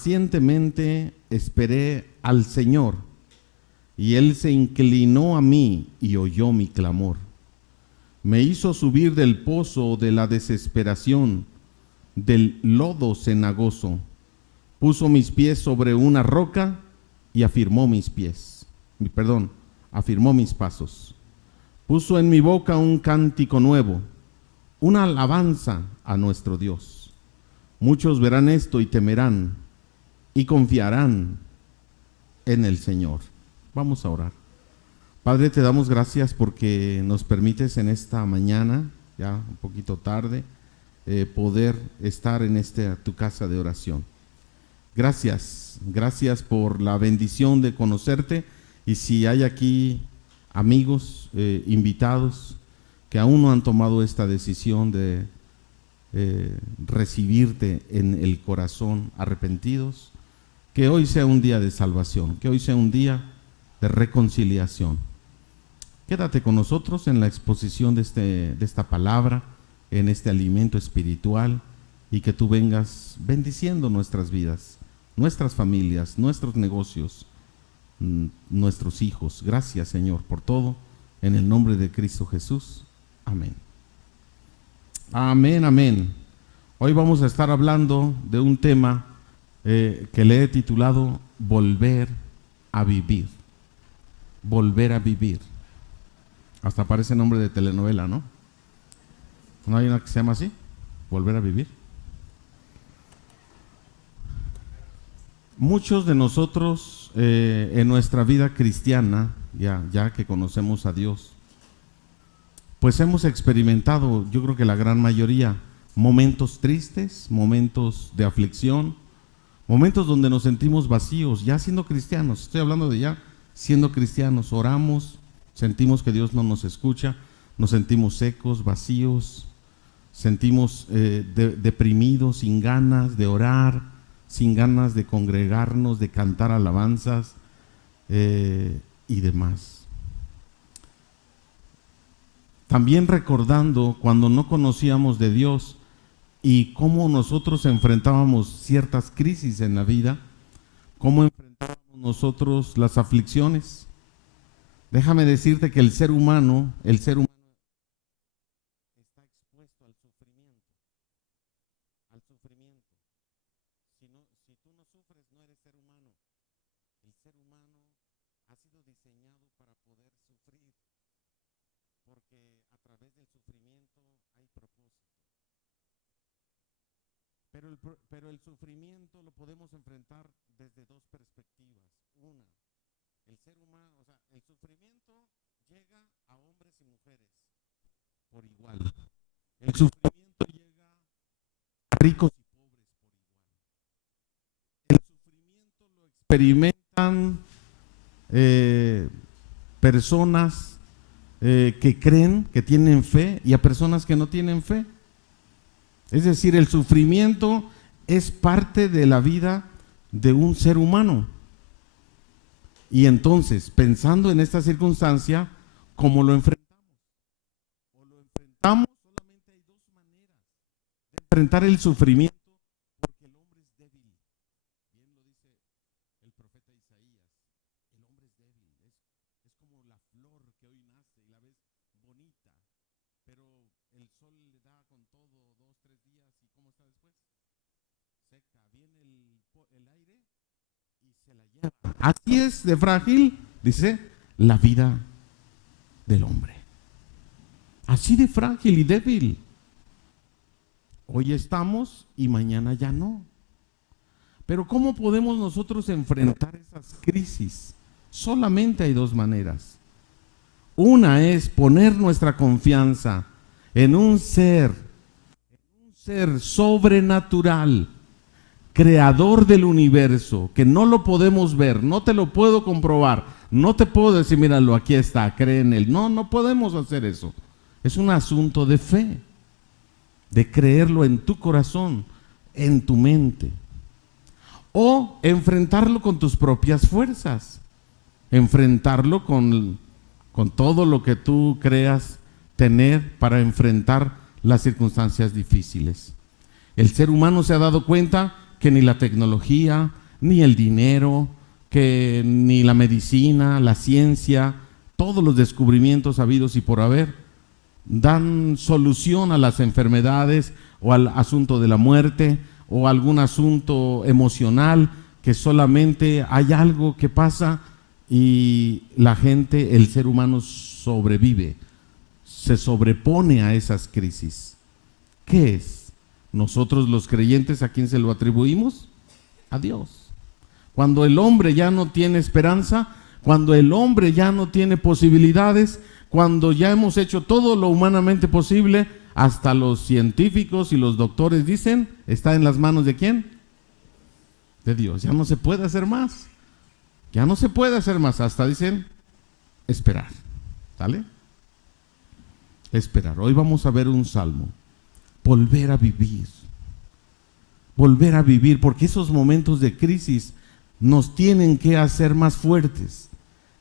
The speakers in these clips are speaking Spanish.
pacientemente esperé al Señor, y Él se inclinó a mí y oyó mi clamor. Me hizo subir del pozo de la desesperación, del lodo cenagoso. Puso mis pies sobre una roca y afirmó mis pasos. Puso en mi boca un cántico nuevo, una alabanza a nuestro Dios. Muchos verán esto y temerán y confiarán en el Señor. Vamos a orar. Padre, te damos gracias porque nos permites en esta mañana, ya un poquito tarde, poder estar en tu casa de oración. Gracias por la bendición de conocerte, y si hay aquí amigos, invitados, que aún no han tomado esta decisión de recibirte en el corazón, arrepentidos, que hoy sea un día de salvación, que hoy sea un día de reconciliación. Quédate con nosotros en la exposición de esta palabra, en este alimento espiritual, y que tú vengas bendiciendo nuestras vidas, nuestras familias, nuestros negocios, nuestros hijos. Gracias, Señor, por todo, en el nombre de Cristo Jesús. Amén. Amén, amén. Hoy vamos a estar hablando de un tema que le he titulado Volver a vivir. Volver a vivir. Hasta parece nombre de telenovela, ¿no? ¿No hay una que se llama así? Volver a vivir. Muchos de nosotros en nuestra vida cristiana, ya que conocemos a Dios, pues hemos experimentado, yo creo que la gran mayoría, momentos tristes, momentos de aflicción, momentos donde nos sentimos vacíos, ya siendo cristianos. Estoy hablando de ya siendo cristianos. Oramos, sentimos que Dios no nos escucha, nos sentimos secos, vacíos, sentimos deprimidos, sin ganas de orar, sin ganas de congregarnos, de cantar alabanzas y demás. También recordando cuando no conocíamos de Dios y cómo nosotros enfrentábamos ciertas crisis en la vida, cómo enfrentábamos nosotros las aflicciones. Déjame decirte que el ser humano está expuesto al sufrimiento. Si tú no sufres, no eres ser humano. El ser humano ha sido diseñado para poder sufrir, porque a través del sufrimiento hay propósito. Pero el sufrimiento lo podemos enfrentar desde dos perspectivas. Una, el ser humano, el sufrimiento llega a hombres y mujeres por igual. El sufrimiento llega a ricos y pobres por igual. El sufrimiento lo experimentan personas que creen, que tienen fe, y a personas que no tienen fe. Es decir, el sufrimiento es parte de la vida de un ser humano. Y entonces, pensando en esta circunstancia, ¿cómo lo enfrentamos? Solamente hay dos maneras de enfrentar el sufrimiento, porque el hombre es débil. Bien lo dice el profeta Isaías. El hombre es débil, es como la flor que hoy nace y la ves bonita, pero el sol le da con todo 2, 3 días, y ¿cómo está después? Seca, viene el aire y se la lleva. Así es de frágil, dice, la vida del hombre. Así de frágil y débil. Hoy estamos y mañana ya no. Pero ¿cómo podemos nosotros enfrentar esas crisis? Solamente hay dos maneras. Una es poner nuestra confianza en un ser sobrenatural, creador del universo, que no lo podemos ver, no te lo puedo comprobar, no te puedo decir, míralo, aquí está, cree en él. No podemos hacer eso. Es un asunto de fe, de creerlo en tu corazón, en tu mente. O enfrentarlo con tus propias fuerzas, enfrentarlo con todo lo que tú creas tener para enfrentar las circunstancias difíciles. El ser humano se ha dado cuenta que ni la tecnología, ni el dinero, que ni la medicina, la ciencia, todos los descubrimientos habidos y por haber, dan solución a las enfermedades o al asunto de la muerte o algún asunto emocional, que solamente hay algo que pasa y la gente, el ser humano sobrevive, se sobrepone a esas crisis. ¿Qué es? Nosotros los creyentes, ¿a quién se lo atribuimos? A Dios. Cuando el hombre ya no tiene esperanza, cuando el hombre ya no tiene posibilidades, cuando ya hemos hecho todo lo humanamente posible, hasta los científicos y los doctores dicen, ¿está en las manos de quién? De Dios. Ya no se puede hacer más. Ya no se puede hacer más. Hasta dicen, esperar. ¿Sale? Esperar. Hoy vamos a ver un salmo. Volver a vivir. Volver a vivir, porque esos momentos de crisis nos tienen que hacer más fuertes.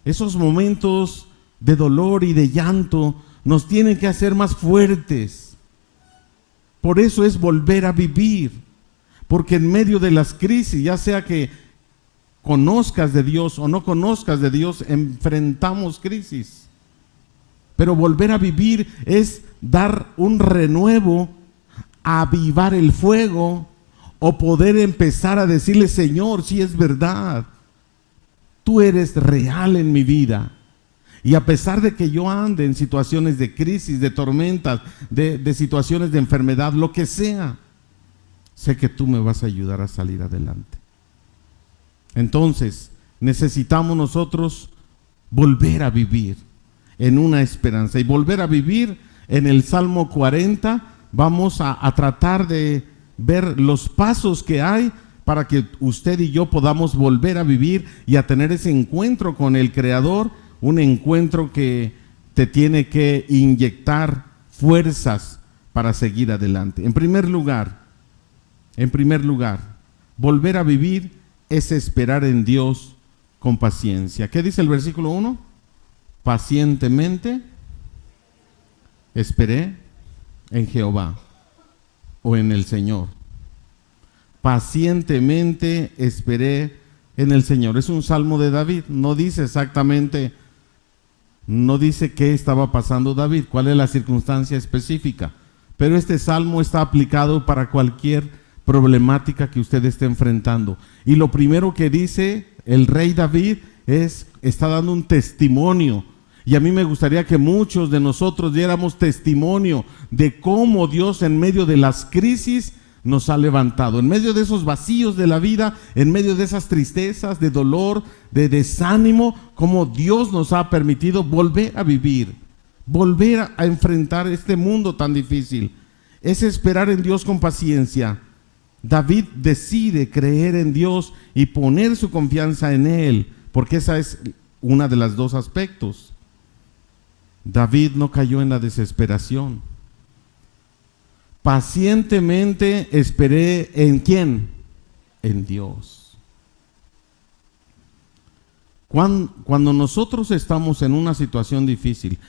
Esos momentos de dolor y de llanto nos tienen que hacer más fuertes. Por eso es volver a vivir, porque en medio de las crisis, ya sea que conozcas de Dios o no conozcas de Dios, enfrentamos crisis. Pero volver a vivir es dar un renuevo, avivar el fuego, o poder empezar a decirle, Señor, si es verdad, tú eres real en mi vida. Y a pesar de que yo ande en situaciones de crisis, de tormentas, de situaciones de enfermedad, lo que sea, sé que tú me vas a ayudar a salir adelante. Entonces, necesitamos nosotros volver a vivir en una esperanza. Y volver a vivir en el Salmo 40, vamos a tratar de ver los pasos que hay para que usted y yo podamos volver a vivir y a tener ese encuentro con el Creador, un encuentro que te tiene que inyectar fuerzas para seguir adelante. En primer lugar, volver a vivir es esperar en Dios con paciencia. ¿Qué dice el versículo 1? Pacientemente esperé en Jehová, o en el Señor. Pacientemente esperé en el Señor. Es un salmo de David. No dice exactamente, no dice qué estaba pasando David, cuál es la circunstancia específica. Pero este salmo está aplicado para cualquier problemática que usted esté enfrentando. Y lo primero que dice el rey David está dando un testimonio. Y a mí me gustaría que muchos de nosotros diéramos testimonio de cómo Dios en medio de las crisis nos ha levantado, en medio de esos vacíos de la vida, en medio de esas tristezas, de dolor, de desánimo, cómo Dios nos ha permitido volver a vivir, volver a enfrentar este mundo tan difícil. Es esperar en Dios con paciencia. David decide creer en Dios y poner su confianza en Él, porque esa es una de las dos aspectos. David no cayó en la desesperación. Pacientemente esperé ¿en quién? En Dios. Cuando nosotros estamos en una situación difícil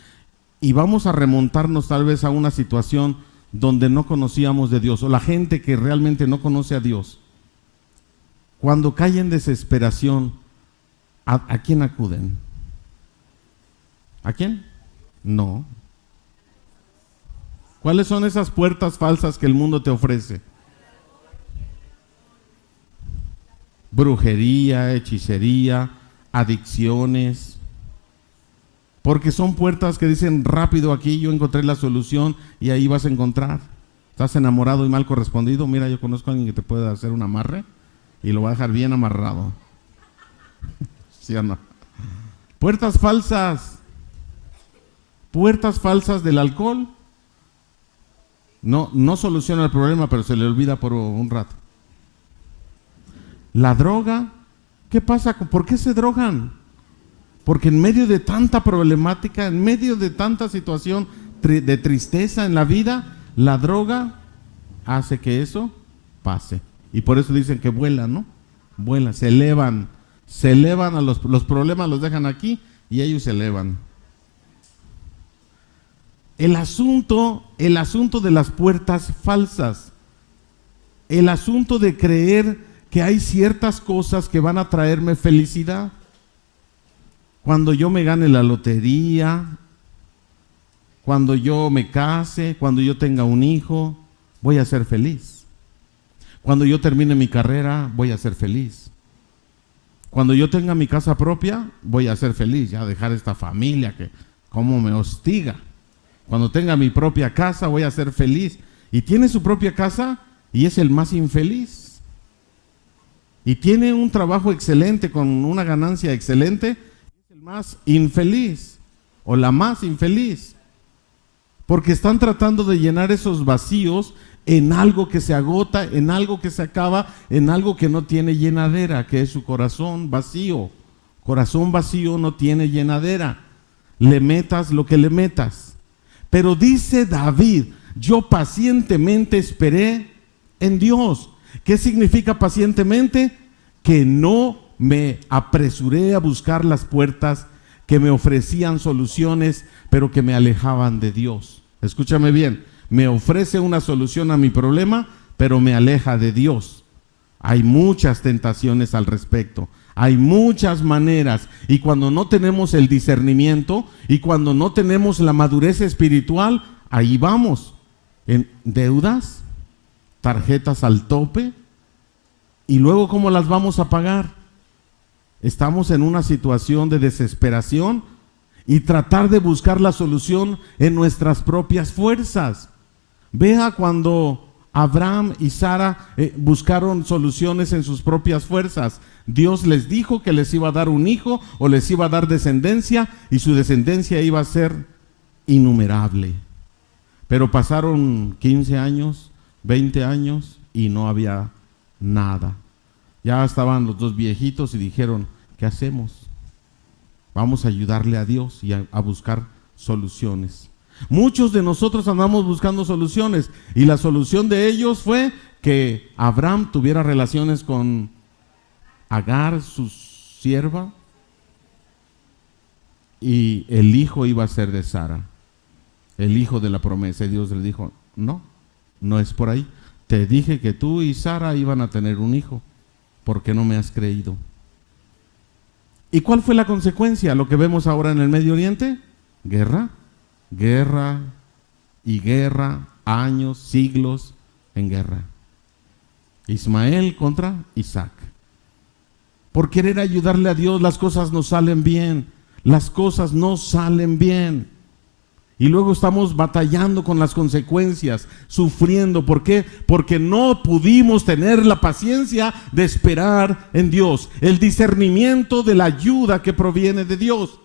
y vamos a remontarnos tal vez a una situación donde no conocíamos de Dios, o la gente que realmente no conoce a Dios, cuando cae en desesperación, ¿a quién acuden? ¿A quién? No. ¿Cuáles son esas puertas falsas que el mundo te ofrece? Brujería, hechicería, adicciones. Porque son puertas que dicen rápido, aquí yo encontré la solución y ahí vas a encontrar. ¿Estás enamorado y mal correspondido? Mira, yo conozco a alguien que te puede hacer un amarre y lo va a dejar bien amarrado. ¿Sí o no? Puertas falsas. Puertas falsas del alcohol. No soluciona el problema, pero se le olvida por un rato. La droga, ¿qué pasa? ¿Por qué se drogan? Porque en medio de tanta problemática, en medio de tanta situación de tristeza en la vida, la droga hace que eso pase. Y por eso dicen que vuelan, ¿no? Vuelan, se elevan a los problemas, los dejan aquí y ellos se elevan. El asunto de las puertas falsas. el asunto de creer que hay ciertas cosas que van a traerme felicidad. Cuando yo me gane la lotería, cuando yo me case, cuando yo tenga un hijo, voy a ser feliz. Cuando yo termine mi carrera, voy a ser feliz. Cuando yo tenga mi casa propia, voy a ser feliz. Ya dejar esta familia que como me hostiga. Cuando tenga mi propia casa, voy a ser feliz. Y tiene su propia casa y es el más infeliz. Y tiene un trabajo excelente con una ganancia excelente, es el más infeliz o la más infeliz. Porque están tratando de llenar esos vacíos en algo que se agota, en algo que se acaba, en algo que no tiene llenadera, que es su corazón vacío. Corazón vacío no tiene llenadera. Le metas lo que le metas. Pero dice David, yo pacientemente esperé en Dios. ¿Qué significa pacientemente? Que no me apresuré a buscar las puertas que me ofrecían soluciones, pero que me alejaban de Dios. Escúchame bien, me ofrece una solución a mi problema, pero me aleja de Dios. Hay muchas tentaciones al respecto, hay muchas maneras, y cuando no tenemos el discernimiento y cuando no tenemos la madurez espiritual, ahí vamos, en deudas, tarjetas al tope, y luego ¿cómo las vamos a pagar? Estamos en una situación de desesperación y tratar de buscar la solución en nuestras propias fuerzas. Vea cuando Abraham y Sara buscaron soluciones en sus propias fuerzas. Dios les dijo que les iba a dar un hijo o les iba a dar descendencia y su descendencia iba a ser innumerable. Pero pasaron 15 años, 20 años y no había nada. Ya estaban los dos viejitos y dijeron, ¿qué hacemos? Vamos a ayudarle a Dios y a buscar soluciones. Muchos de nosotros andamos buscando soluciones y la solución de ellos fue que Abraham tuviera relaciones con Agar, su sierva, y el hijo iba a ser de Sara, el hijo de la promesa. Y Dios le dijo, no, no es por ahí. Te dije que tú y Sara iban a tener un hijo. ¿Por qué no me has creído? ¿Y cuál fue la consecuencia? Lo que vemos ahora en el Medio Oriente, guerra, guerra y guerra, años, siglos en guerra. Ismael contra Isaac. Por querer ayudarle a Dios, las cosas no salen bien, las cosas no salen bien. Y luego estamos batallando con las consecuencias, sufriendo. ¿Por qué? Porque no pudimos tener la paciencia de esperar en Dios, el discernimiento de la ayuda que proviene de Dios.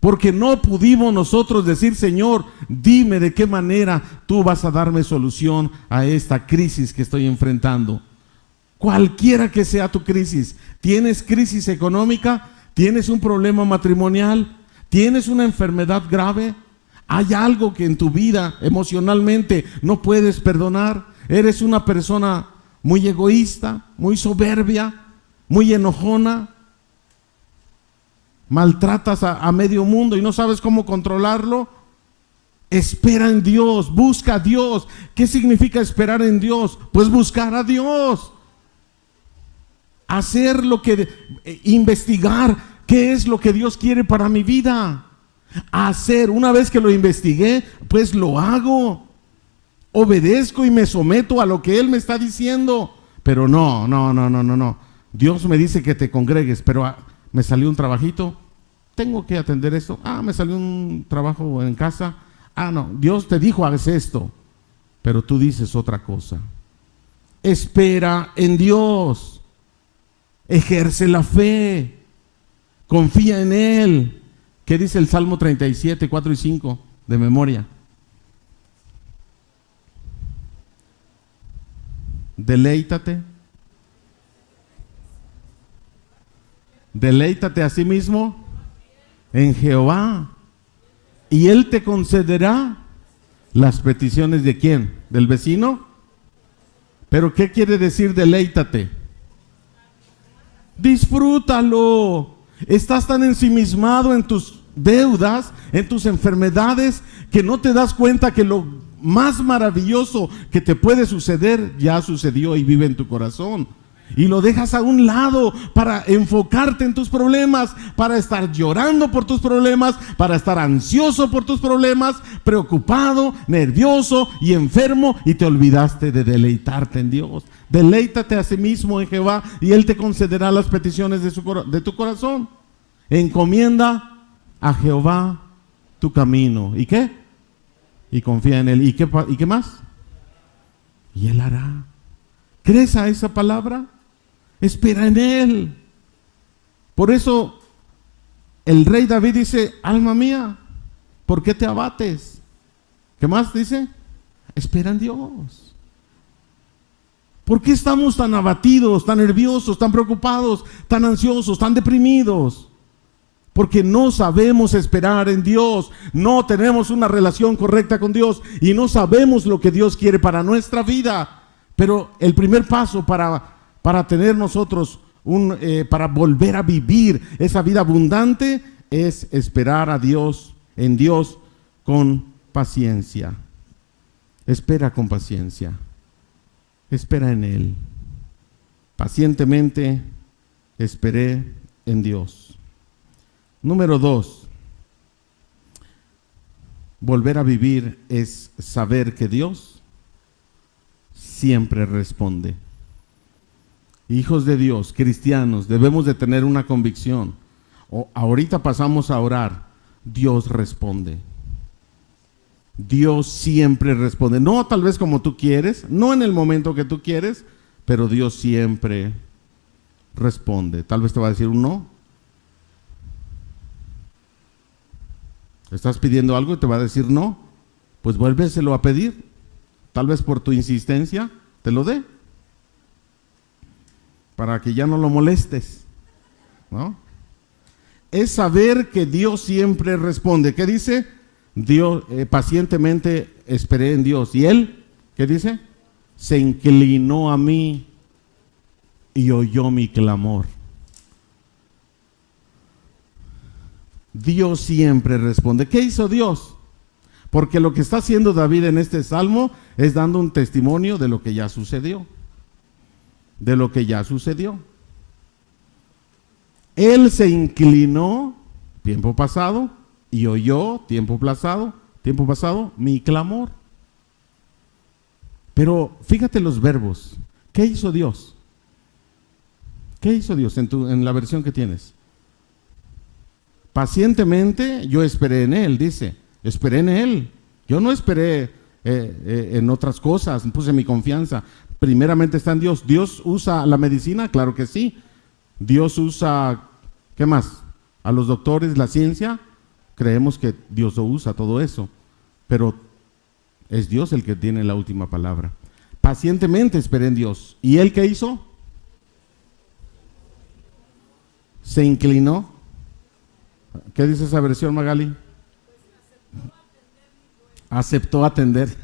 Porque no pudimos nosotros decir, Señor, dime de qué manera tú vas a darme solución a esta crisis que estoy enfrentando. Cualquiera que sea tu crisis, ¿tienes crisis económica? ¿Tienes un problema matrimonial? ¿Tienes una enfermedad grave? ¿Hay algo que en tu vida emocionalmente no puedes perdonar? ¿Eres una persona muy egoísta, muy soberbia, muy enojona? ¿Maltratas a medio mundo y no sabes cómo controlarlo? Espera en Dios, busca a Dios. ¿Qué significa esperar en Dios? Pues buscar a Dios. Hacer lo que, investigar qué es lo que Dios quiere para mi vida. Hacer, una vez que lo investigué, pues lo hago, obedezco y me someto a lo que Él me está diciendo. Pero no, Dios me dice que te congregues, pero me salió un trabajito, tengo que atender esto. Me salió un trabajo en casa. No, Dios te dijo haz esto, pero tú dices otra cosa. Espera en Dios, ejerce la fe, confía en Él. ¿Qué dice el Salmo 37, 4 y 5 de memoria? Deleítate a sí mismo en Jehová y Él te concederá las peticiones ¿de quién? ¿Del vecino? ¿Pero qué quiere decir deleítate? Disfrútalo. Estás tan ensimismado en tus deudas, en tus enfermedades, que no te das cuenta que lo más maravilloso que te puede suceder ya sucedió y vive en tu corazón. Y lo dejas a un lado para enfocarte en tus problemas, para estar llorando por tus problemas, para estar ansioso por tus problemas, preocupado, nervioso y enfermo, y te olvidaste de deleitarte en Dios. Deleítate a sí mismo en Jehová y Él te concederá las peticiones de tu corazón. Encomienda a Jehová tu camino. ¿Y qué? Y confía en Él. ¿Y qué más? Y Él hará. ¿Crees a esa palabra? Espera en Él. Por eso el rey David dice: alma mía, ¿por qué te abates? ¿Qué más dice? Espera en Dios. ¿Por qué estamos tan abatidos, tan nerviosos, tan preocupados, tan ansiosos, tan deprimidos? Porque no sabemos esperar en Dios, no tenemos una relación correcta con Dios y no sabemos lo que Dios quiere para nuestra vida. Pero el primer paso para tener nosotros, para volver a vivir esa vida abundante, es esperar a Dios, en Dios, con paciencia. Espera con paciencia. Espera en Él. Pacientemente esperé en Dios. Número 2. Volver a vivir es saber que Dios siempre responde. Hijos de Dios, cristianos, debemos de tener una convicción. Ahorita pasamos a orar. Dios responde. Dios siempre responde. No tal vez como tú quieres, no en el momento que tú quieres, pero Dios siempre responde. Tal vez te va a decir un no. Estás pidiendo algo y te va a decir no. Pues vuélveselo a pedir. Tal vez por tu insistencia te lo dé, para que ya no lo molestes, ¿no? Es saber que Dios siempre responde. ¿Qué dice? Dios, pacientemente esperé en Dios. ¿Y Él? ¿Qué dice? Se inclinó a mí y oyó mi clamor. Dios siempre responde. ¿Qué hizo Dios? Porque lo que está haciendo David en este salmo es dando un testimonio de lo que ya sucedió. De lo que ya sucedió. Él se inclinó, tiempo pasado, y oyó, tiempo pasado, mi clamor. Pero fíjate los verbos. ¿Qué hizo Dios? ¿Qué hizo Dios en la versión que tienes? Pacientemente yo esperé en Él, dice. Esperé en Él. Yo no esperé en otras cosas, puse mi confianza. Primeramente está en Dios. ¿Dios usa la medicina? Claro que sí. Dios usa, ¿qué más? A los doctores, la ciencia. Creemos que Dios lo usa, todo eso. Pero es Dios el que tiene la última palabra. Pacientemente esperé en Dios. ¿Y Él qué hizo? Se inclinó. ¿Qué dice esa versión, Magali? Aceptó atender.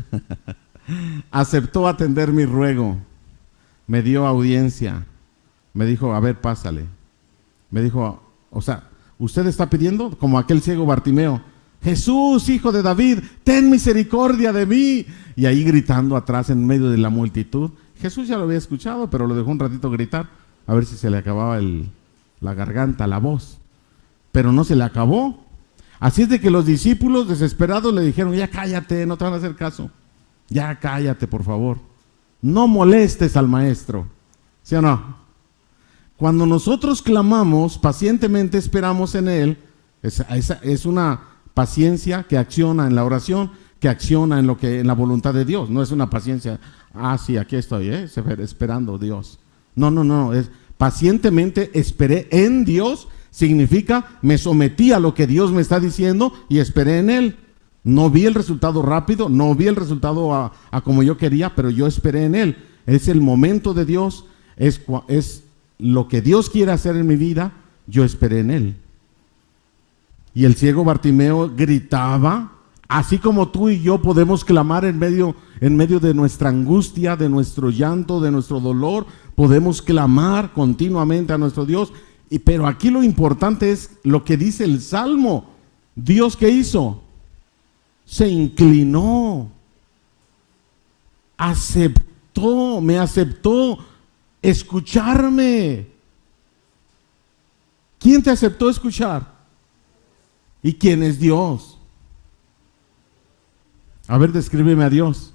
Aceptó atender mi ruego. Me dio audiencia. Me dijo, a ver, pásale. Me dijo, o sea, usted está pidiendo, como aquel ciego Bartimeo, Jesús, hijo de David, ten misericordia de mí. Y ahí gritando atrás en medio de la multitud. Jesús ya lo había escuchado, pero lo dejó un ratito gritar, a ver si se le acababa la garganta, la voz. Pero no se le acabó. Así es de que los discípulos desesperados le dijeron, ya cállate, no te van a hacer caso. Ya cállate, por favor. No molestes al maestro. ¿Sí o no? Cuando nosotros clamamos, pacientemente esperamos en Él, es una paciencia que acciona en la oración, que acciona en la voluntad de Dios. No es una paciencia, sí, aquí estoy, esperando Dios. No, es pacientemente esperé en Dios. Significa, me sometí a lo que Dios me está diciendo y esperé en Él. No vi el resultado rápido, no vi el resultado a como yo quería, pero yo esperé en Él. Es el momento de Dios, es lo que Dios quiere hacer en mi vida, yo esperé en Él. Y el ciego Bartimeo gritaba, así como tú y yo podemos clamar en medio de nuestra angustia, de nuestro llanto, de nuestro dolor, podemos clamar continuamente a nuestro Dios. Pero aquí lo importante es lo que dice el Salmo. ¿Dios qué hizo? Se inclinó. me aceptó escucharme. ¿Quién te aceptó escuchar? ¿Y quién es Dios? A ver, descríbeme a Dios.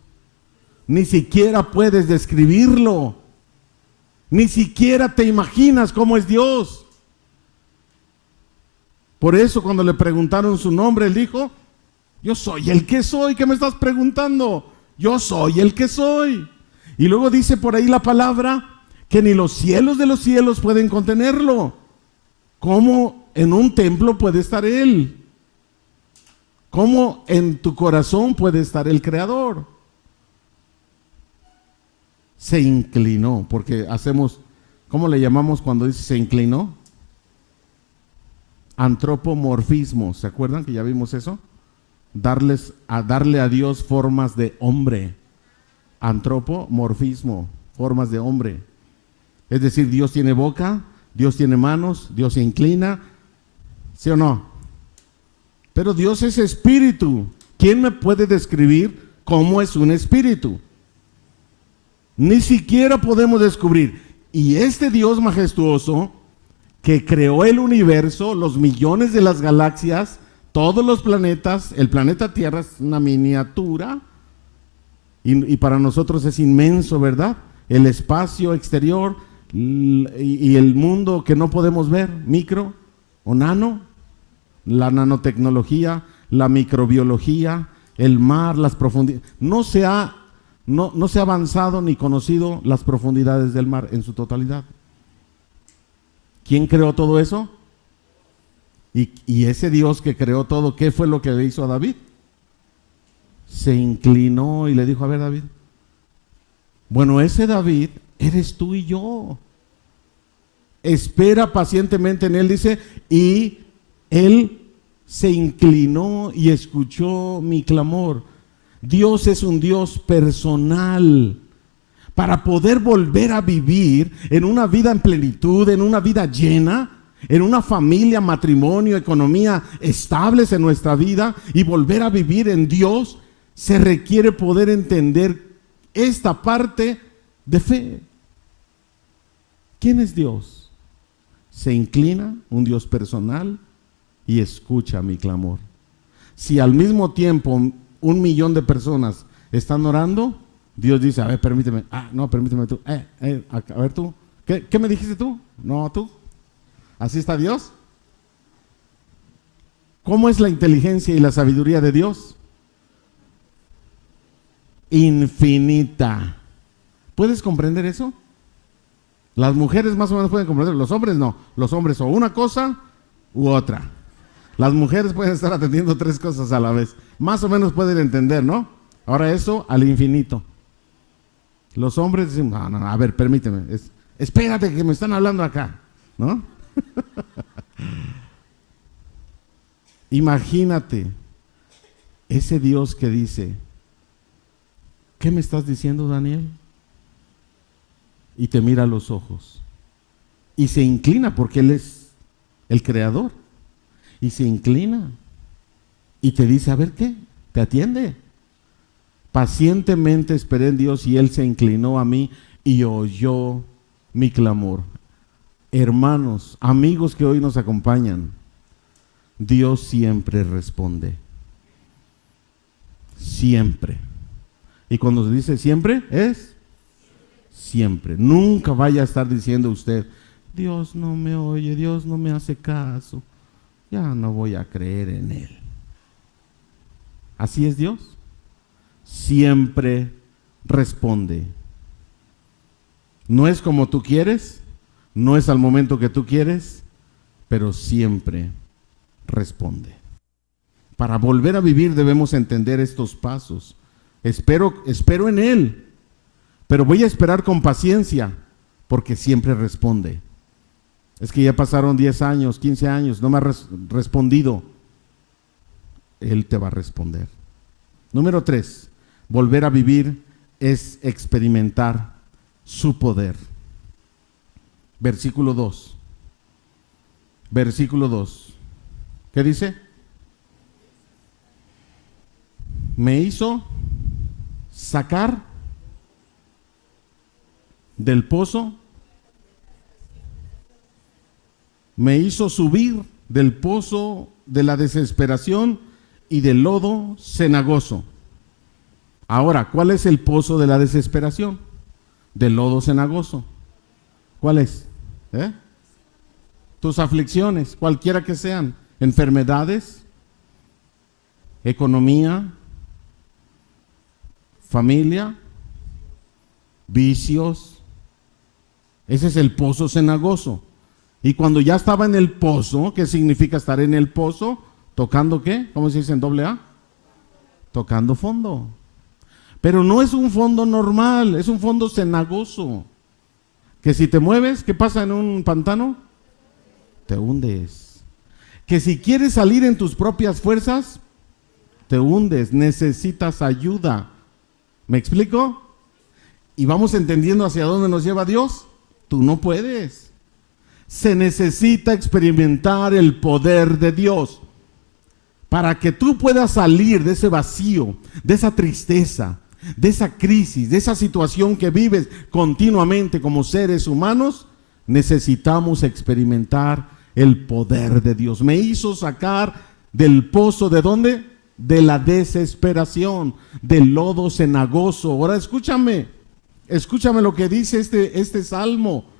Ni siquiera puedes describirlo. Ni siquiera te imaginas cómo es Dios. Por eso cuando le preguntaron su nombre, él dijo: yo soy el que soy. ¿Qué me estás preguntando? Yo soy el que soy. Y luego dice por ahí la palabra que ni los cielos de los cielos pueden contenerlo. ¿Cómo en un templo puede estar Él? ¿Cómo en tu corazón puede estar el Creador? Se inclinó, porque hacemos, ¿cómo le llamamos cuando dice se inclinó? Antropomorfismo. ¿Se acuerdan que ya vimos eso? Darle a Dios formas de hombre. Antropomorfismo, formas de hombre. Es decir, Dios tiene boca, Dios tiene manos, Dios se inclina, ¿sí o no? Pero Dios es espíritu. ¿Quién me puede describir cómo es un espíritu? Ni siquiera podemos descubrir. Y este Dios majestuoso que creó el universo, los millones de las galaxias, todos los planetas, el planeta Tierra es una miniatura y para nosotros es inmenso, ¿verdad? El espacio exterior y el mundo que no podemos ver, micro o nano, la nanotecnología, la microbiología, el mar, las profundidades. No se ha avanzado ni conocido las profundidades del mar en su totalidad. ¿Quién creó todo eso? Y ese Dios que creó todo, ¿qué fue lo que le hizo a David? Se inclinó y le dijo: a ver, David, bueno, ese David eres tú y yo. Espera pacientemente en él, dice, y él se inclinó y escuchó mi clamor. Dios es un Dios personal. Para poder volver a vivir en una vida en plenitud, en una vida llena, en una familia, matrimonio, economía estables en nuestra vida y volver a vivir en Dios, se requiere poder entender esta parte de fe. ¿Quién es Dios? Se inclina, un Dios personal, y escucha mi clamor. Si al mismo tiempo 1,000,000 de personas están orando, Dios dice: a ver, permíteme. No, permíteme tú. A ver tú. ¿Qué me dijiste tú? No, tú. ¿Así está Dios? ¿Cómo es la inteligencia y la sabiduría de Dios? Infinita. ¿Puedes comprender eso? Las mujeres más o menos pueden comprender, los hombres no. Los hombres o una cosa u otra. Las mujeres pueden estar atendiendo 3 cosas a la vez. Más o menos pueden entender, ¿no? Ahora eso al infinito. Los hombres dicen: no, a ver, permíteme. Espérate que me están hablando acá, ¿no? Imagínate ese Dios que dice: ¿qué me estás diciendo, Daniel? Y te mira a los ojos y se inclina, porque Él es el creador, y se inclina y te dice: a ver, ¿qué? Te atiende. Pacientemente esperé en Dios y Él se inclinó a mí y oyó mi clamor. Hermanos, amigos que hoy nos acompañan, Dios siempre responde. Siempre. Y cuando se dice siempre, es siempre. Nunca vaya a estar diciendo usted: Dios no me oye, Dios no me hace caso, ya no voy a creer en Él. ¿Así es Dios? Siempre responde. No es como tú quieres, no es al momento que tú quieres, pero siempre responde. Para volver a vivir debemos entender estos pasos. Espero en Él, pero voy a esperar con paciencia, porque siempre responde. Es que ya pasaron 10 años, 15 años, no me ha respondido. Él te va a responder. Número 3, volver a vivir es experimentar su poder. Versículo 2. Versículo 2. ¿Qué dice? Me hizo sacar del pozo. Me hizo subir del pozo de la desesperación y del lodo cenagoso. Ahora, ¿cuál es el pozo de la desesperación? Del lodo cenagoso. ¿Cuál es? Tus aflicciones, cualquiera que sean, enfermedades, economía, familia, vicios. Ese es el pozo cenagoso. Y cuando ya estaba en el pozo, ¿qué significa estar en el pozo? ¿Tocando qué? ¿Cómo se dice en doble A? Tocando fondo. Pero no es un fondo normal, es un fondo cenagoso. Que si te mueves, ¿qué pasa en un pantano? Te hundes. Que si quieres salir en tus propias fuerzas, te hundes, necesitas ayuda. ¿Me explico? Y vamos entendiendo hacia dónde nos lleva Dios. Tú no puedes. Se necesita experimentar el poder de Dios para que tú puedas salir de ese vacío, de esa tristeza, de esa crisis, de esa situación que vives continuamente como seres humanos. Necesitamos experimentar el poder de Dios. Me hizo sacar del pozo, ¿de dónde? De la desesperación, del lodo cenagoso. Ahora escúchame lo que dice este salmo.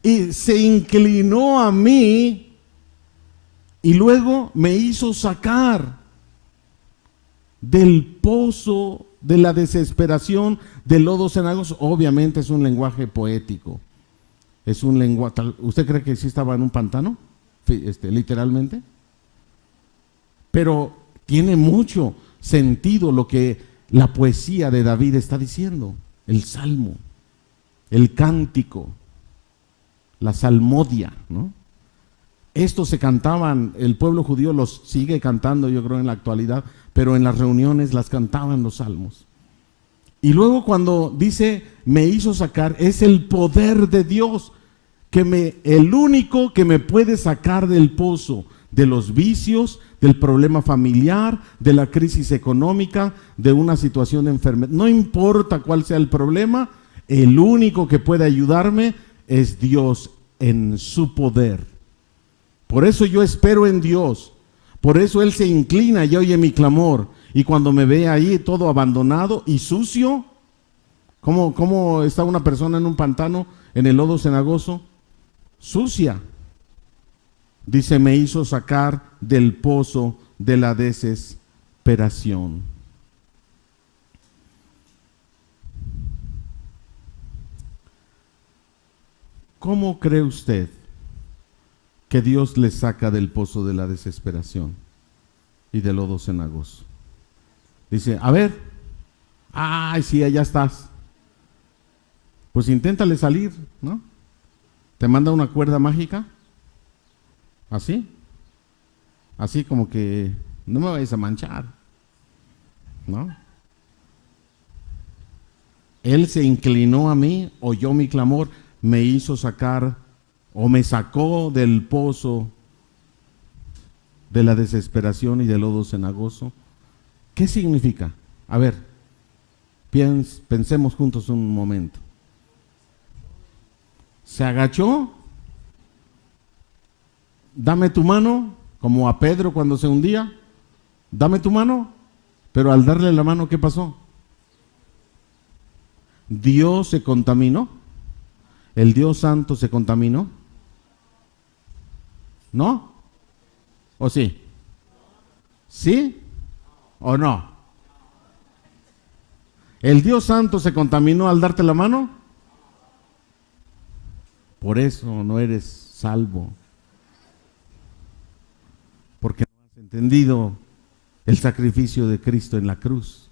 Y se inclinó a mí y luego me hizo sacar del pozo de la desesperación, del lodo cenagoso. Obviamente es un lenguaje poético. Es un lenguaje. ¿Usted cree que sí estaba en un pantano? Literalmente. Pero tiene mucho sentido lo que la poesía de David está diciendo. El salmo, el cántico, la salmodia, ¿no? Estos se cantaban, el pueblo judío los sigue cantando, yo creo, en la actualidad, pero en las reuniones las cantaban los salmos. Y luego cuando dice, me hizo sacar, es el poder de Dios, el único que me puede sacar del pozo, de los vicios, del problema familiar, de la crisis económica, de una situación de enfermedad. No importa cuál sea el problema, el único que puede ayudarme es Dios en su poder. Por eso yo espero en Dios. Por eso Él se inclina y oye mi clamor. Y cuando me ve ahí todo abandonado y sucio, ¿cómo está una persona en un pantano, en el lodo cenagoso? Sucia. Dice, me hizo sacar del pozo de la desesperación. ¿Cómo cree usted que Dios le saca del pozo de la desesperación y del lodo cenagoso? Dice, a ver, ay, sí, allá estás. Pues inténtale salir, ¿no? Te manda una cuerda mágica, así como que no me vayas a manchar, ¿no? Él se inclinó a mí, oyó mi clamor, me hizo sacar o me sacó del pozo de la desesperación y del lodo cenagoso. ¿Qué significa? A ver, pensemos juntos un momento. Se agachó, dame tu mano, como a Pedro cuando se hundía, dame tu mano, pero al darle la mano, ¿qué pasó? Dios se contaminó. ¿El Dios Santo se contaminó? ¿No? ¿O sí? ¿Sí o no? ¿El Dios Santo se contaminó al darte la mano? Por eso no eres salvo. Porque no has entendido el sacrificio de Cristo en la cruz.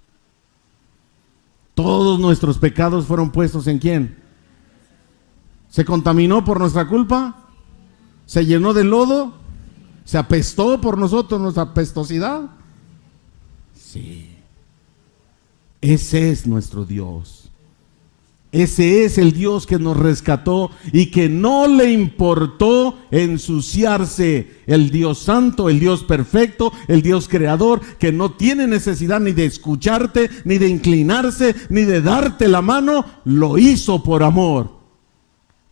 Todos nuestros pecados fueron puestos ¿en quién? ¿Se contaminó por nuestra culpa? ¿Se llenó de lodo? ¿Se apestó por nosotros, nuestra apestosidad? Sí. Ese es nuestro Dios. Ese es el Dios que nos rescató y que no le importó ensuciarse. El Dios santo, el Dios perfecto, el Dios creador, que no tiene necesidad ni de escucharte, ni de inclinarse, ni de darte la mano, lo hizo por amor.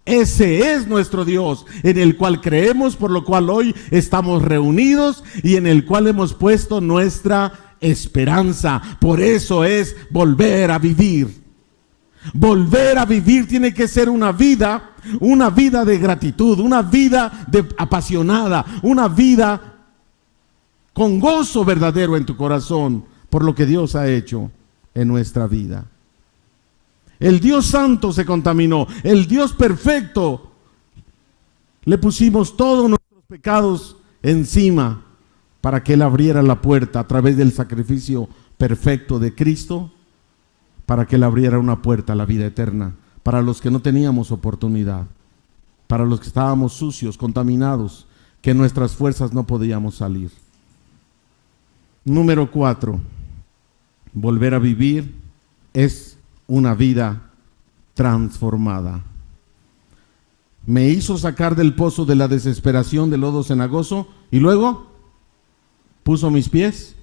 Ese es nuestro Dios, en el cual creemos, por lo cual hoy estamos reunidos y en el cual hemos puesto nuestra esperanza. Por eso es volver a vivir. Volver a vivir tiene que ser una vida de gratitud, una vida apasionada, una vida con gozo verdadero en tu corazón por lo que Dios ha hecho en nuestra vida. El Dios santo se contaminó, el Dios perfecto, le pusimos todos nuestros pecados encima para que Él abriera la puerta a través del sacrificio perfecto de Cristo, para que Él abriera una puerta a la vida eterna, para los que no teníamos oportunidad, para los que estábamos sucios, contaminados, que nuestras fuerzas no podíamos salir. Número 4, volver a vivir es una vida transformada. Me hizo sacar del pozo de la desesperación, del lodo cenagoso, y luego puso mis pies,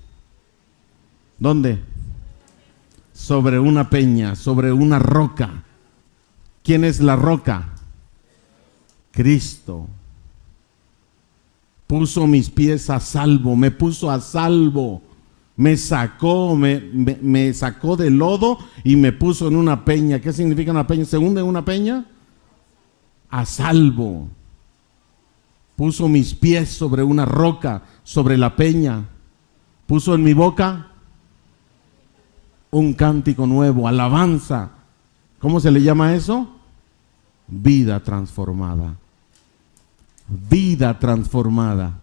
¿dónde? Sobre una peña, sobre una roca. ¿Quién es la roca? Cristo. Puso mis pies a salvo, me puso a salvo. Me sacó del lodo y me puso en una peña. ¿Qué significa una peña? ¿Se hunde en una peña? A salvo. Puso mis pies sobre una roca, sobre la peña. Puso en mi boca un cántico nuevo, alabanza. ¿Cómo se le llama eso? Vida transformada. Vida transformada.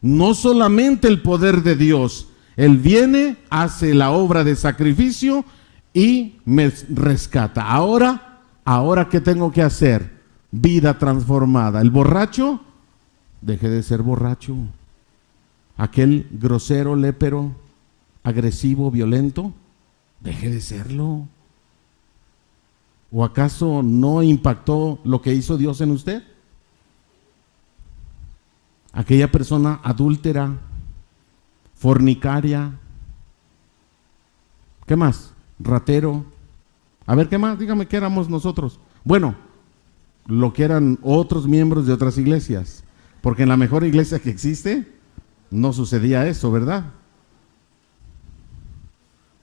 No solamente el poder de Dios. Él viene, hace la obra de sacrificio y me rescata. Ahora ¿qué tengo que hacer? Vida transformada. El borracho, deje de ser borracho. Aquel grosero, lépero, agresivo, violento, deje de serlo. ¿O acaso no impactó lo que hizo Dios en usted? Aquella persona adúltera, fornicaria, ¿qué más? Ratero. A ver, ¿qué más? Dígame, ¿qué éramos nosotros? Bueno, lo que eran otros miembros de otras iglesias, porque en la mejor iglesia que existe no sucedía eso, ¿verdad?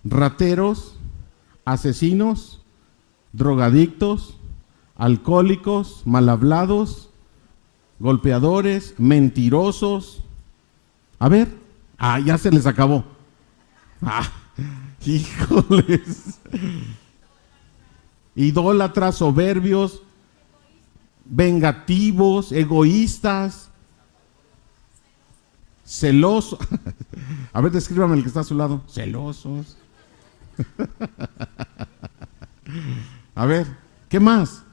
Rateros, asesinos, drogadictos, alcohólicos, mal hablados, golpeadores, mentirosos. A ver, ya se les acabó. Híjoles. Idólatras, soberbios, vengativos, egoístas, celosos. A ver, descríbame el que está a su lado. Celosos. A ver, ¿qué más?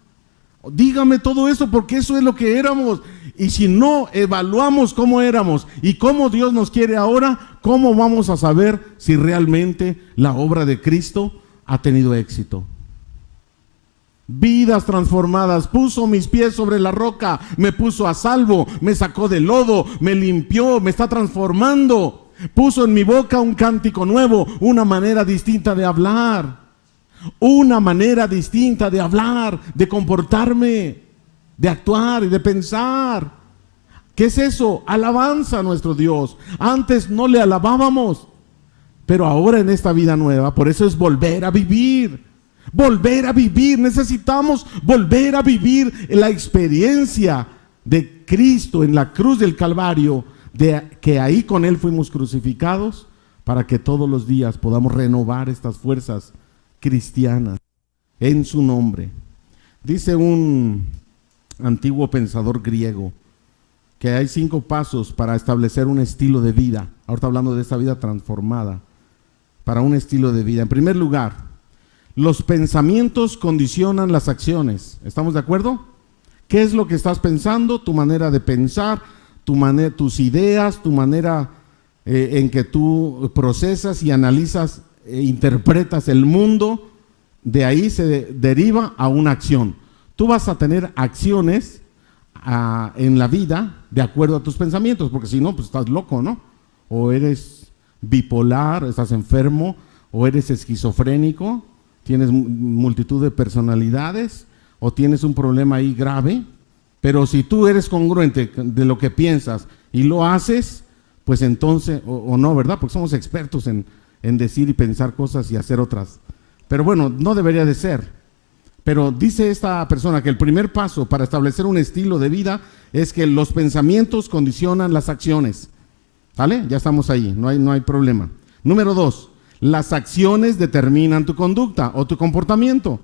Dígame todo eso, porque eso es lo que éramos. Y si no evaluamos cómo éramos y cómo Dios nos quiere ahora, ¿cómo vamos a saber si realmente la obra de Cristo ha tenido éxito? Vidas transformadas. Puso mis pies sobre la roca, me puso a salvo, me sacó del lodo, me limpió, me está transformando. Puso en mi boca un cántico nuevo, una manera distinta de hablar. Una manera distinta de hablar, de comportarme, de actuar y de pensar. ¿Qué es eso? Alabanza a nuestro Dios. Antes no le alabábamos, pero ahora en esta vida nueva, por eso es volver a vivir. Volver a vivir, necesitamos volver a vivir la experiencia de Cristo en la cruz del Calvario, de que ahí con Él fuimos crucificados, para que todos los días podamos renovar estas fuerzas cristianas en su nombre. Dice un antiguo pensador griego que hay 5 pasos para establecer un estilo de vida. Ahora está hablando de esta vida transformada, para un estilo de vida. En primer lugar, los pensamientos condicionan las acciones. ¿Estamos de acuerdo? ¿Qué es lo que estás pensando? Tu manera de pensar, tus ideas, tu manera en que tú procesas y analizas interpretas el mundo, de ahí se deriva a una acción. Tú vas a tener acciones en la vida de acuerdo a tus pensamientos, porque si no, pues estás loco, ¿no? O eres bipolar, estás enfermo, o eres esquizofrénico, tienes multitud de personalidades, o tienes un problema ahí grave, pero si tú eres congruente de lo que piensas y lo haces, pues entonces, o no, ¿verdad? Porque somos expertos en decir y pensar cosas y hacer otras. Pero bueno, no debería de ser. Pero dice esta persona que el primer paso para establecer un estilo de vida es que los pensamientos condicionan las acciones. ¿Vale? Ya estamos ahí, no hay problema. Número 2, las acciones determinan tu conducta o tu comportamiento.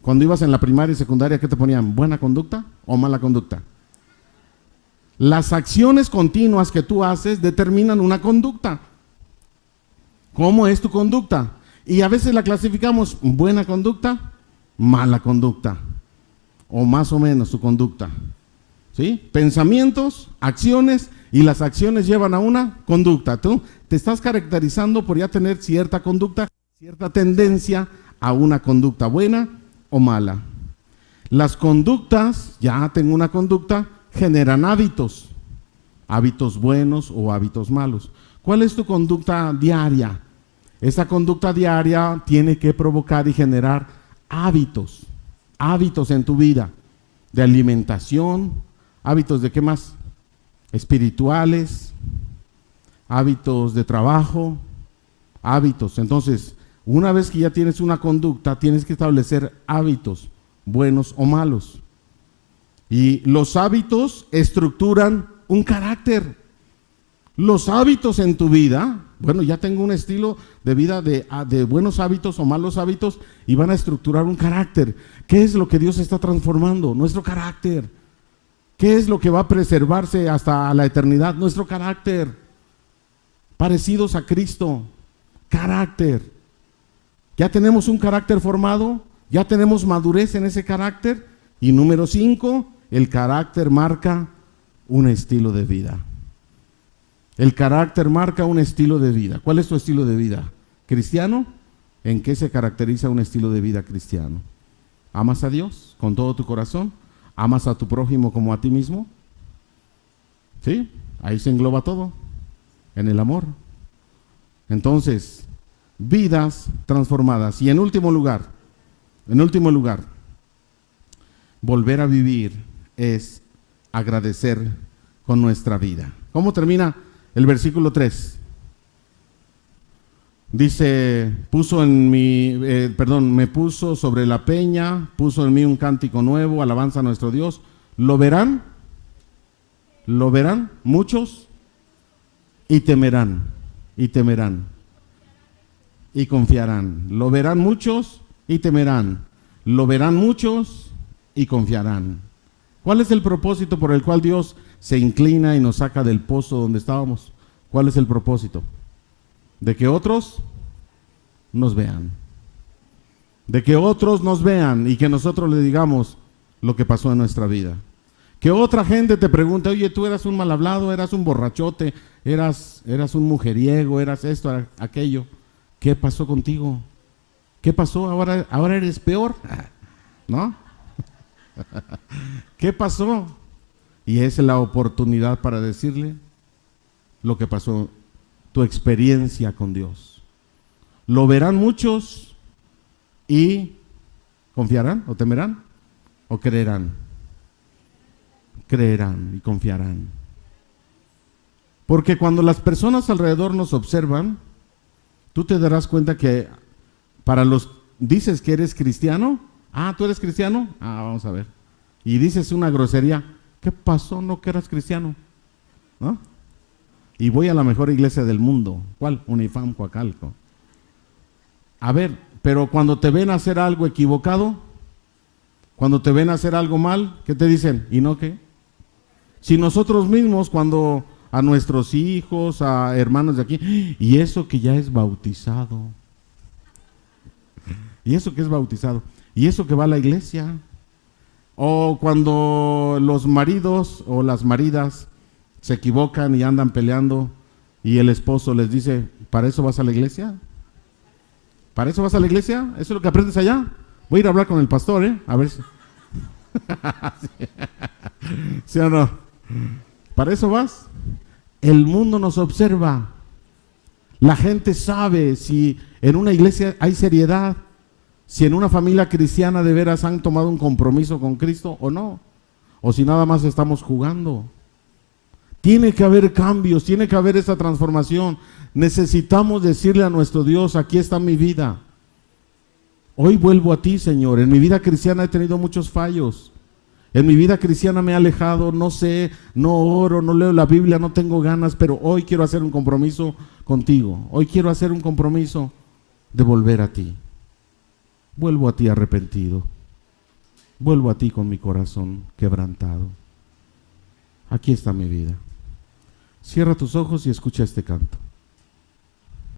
Cuando ibas en la primaria y secundaria, ¿qué te ponían? ¿Buena conducta o mala conducta? Las acciones continuas que tú haces determinan una conducta. ¿Cómo es tu conducta? Y a veces la clasificamos buena conducta, mala conducta, o más o menos tu conducta. ¿Sí? Pensamientos, acciones, y las acciones llevan a una conducta. Tú te estás caracterizando por ya tener cierta conducta, cierta tendencia a una conducta buena o mala. Las conductas, ya tengo una conducta, generan hábitos, hábitos buenos o hábitos malos. ¿Cuál es tu conducta diaria? Esa conducta diaria tiene que provocar y generar hábitos, hábitos en tu vida, de alimentación, hábitos de qué más, espirituales, hábitos de trabajo, hábitos. Entonces, una vez que ya tienes una conducta, tienes que establecer hábitos, buenos o malos. Y los hábitos estructuran un carácter. Los hábitos en tu vida, bueno, ya tengo un estilo de vida de buenos hábitos o malos hábitos y van a estructurar un carácter. ¿Qué es lo que Dios está transformando? Nuestro carácter. ¿Qué es lo que va a preservarse hasta la eternidad? Nuestro carácter. Parecidos a Cristo. Carácter. Ya tenemos un carácter formado, ya tenemos madurez en ese carácter. Y número 5, el carácter marca un estilo de vida. El carácter marca un estilo de vida. ¿Cuál es tu estilo de vida? ¿Cristiano? ¿En qué se caracteriza un estilo de vida cristiano? ¿Amas a Dios con todo tu corazón? ¿Amas a tu prójimo como a ti mismo? ¿Sí? Ahí se engloba todo, en el amor. Entonces, vidas transformadas. Y en último lugar, volver a vivir es agradecer con nuestra vida. ¿Cómo termina el versículo 3? Dice, me puso sobre la peña, puso en mí un cántico nuevo, alabanza a nuestro Dios. ¿Lo verán muchos y temerán y confiarán. Lo verán muchos y temerán. Lo verán muchos y confiarán. ¿Cuál es el propósito por el cual Dios se inclina y nos saca del pozo donde estábamos? ¿Cuál es el propósito? De que otros nos vean. De que otros nos vean y que nosotros le digamos lo que pasó en nuestra vida. Que otra gente te pregunte, oye, tú eras un mal hablado, eras un borrachote, eras un mujeriego, eras esto, aquello. ¿Qué pasó contigo? ¿Qué pasó? ¿Ahora eres peor? ¿No? ¿Qué pasó? Y es la oportunidad para decirle lo que pasó, tu experiencia con Dios. Lo verán muchos y confiarán o temerán o creerán. Creerán y confiarán. Porque cuando las personas alrededor nos observan, tú te darás cuenta que dices que eres cristiano. Ah, ¿tú eres cristiano? Ah, vamos a ver. Y dices una grosería. ¿Qué pasó? ¿No que eras cristiano? ¿No? Y voy a la mejor iglesia del mundo. ¿Cuál? Unifam, Coacalco. A ver, pero cuando te ven hacer algo equivocado, cuando te ven hacer algo mal, ¿qué te dicen? ¿Y no qué? Si nosotros mismos, cuando a nuestros hijos, a hermanos de aquí, y eso que ya es bautizado, y eso que es bautizado, y eso que va a la iglesia, o cuando los maridos o las maridas se equivocan y andan peleando y el esposo les dice, ¿para eso vas a la iglesia? ¿Para eso vas a la iglesia? ¿Eso es lo que aprendes allá? Voy a ir a hablar con el pastor, a ver si... ¿Sí o no? ¿Para eso vas? El mundo nos observa. La gente sabe si en una iglesia hay seriedad, si en una familia cristiana de veras han tomado un compromiso con Cristo o no, o si nada más estamos jugando. Tiene que haber cambios, tiene que haber esa transformación. Necesitamos decirle a nuestro Dios, aquí está mi vida. Hoy vuelvo a ti, Señor. En mi vida cristiana he tenido muchos fallos. En mi vida cristiana me he alejado, no sé, no oro, no leo la Biblia, no tengo ganas, pero hoy quiero hacer un compromiso contigo. Hoy quiero hacer un compromiso de volver a ti. Vuelvo a ti arrepentido. Vuelvo a ti con mi corazón quebrantado. Aquí está mi vida. Cierra tus ojos y escucha este canto.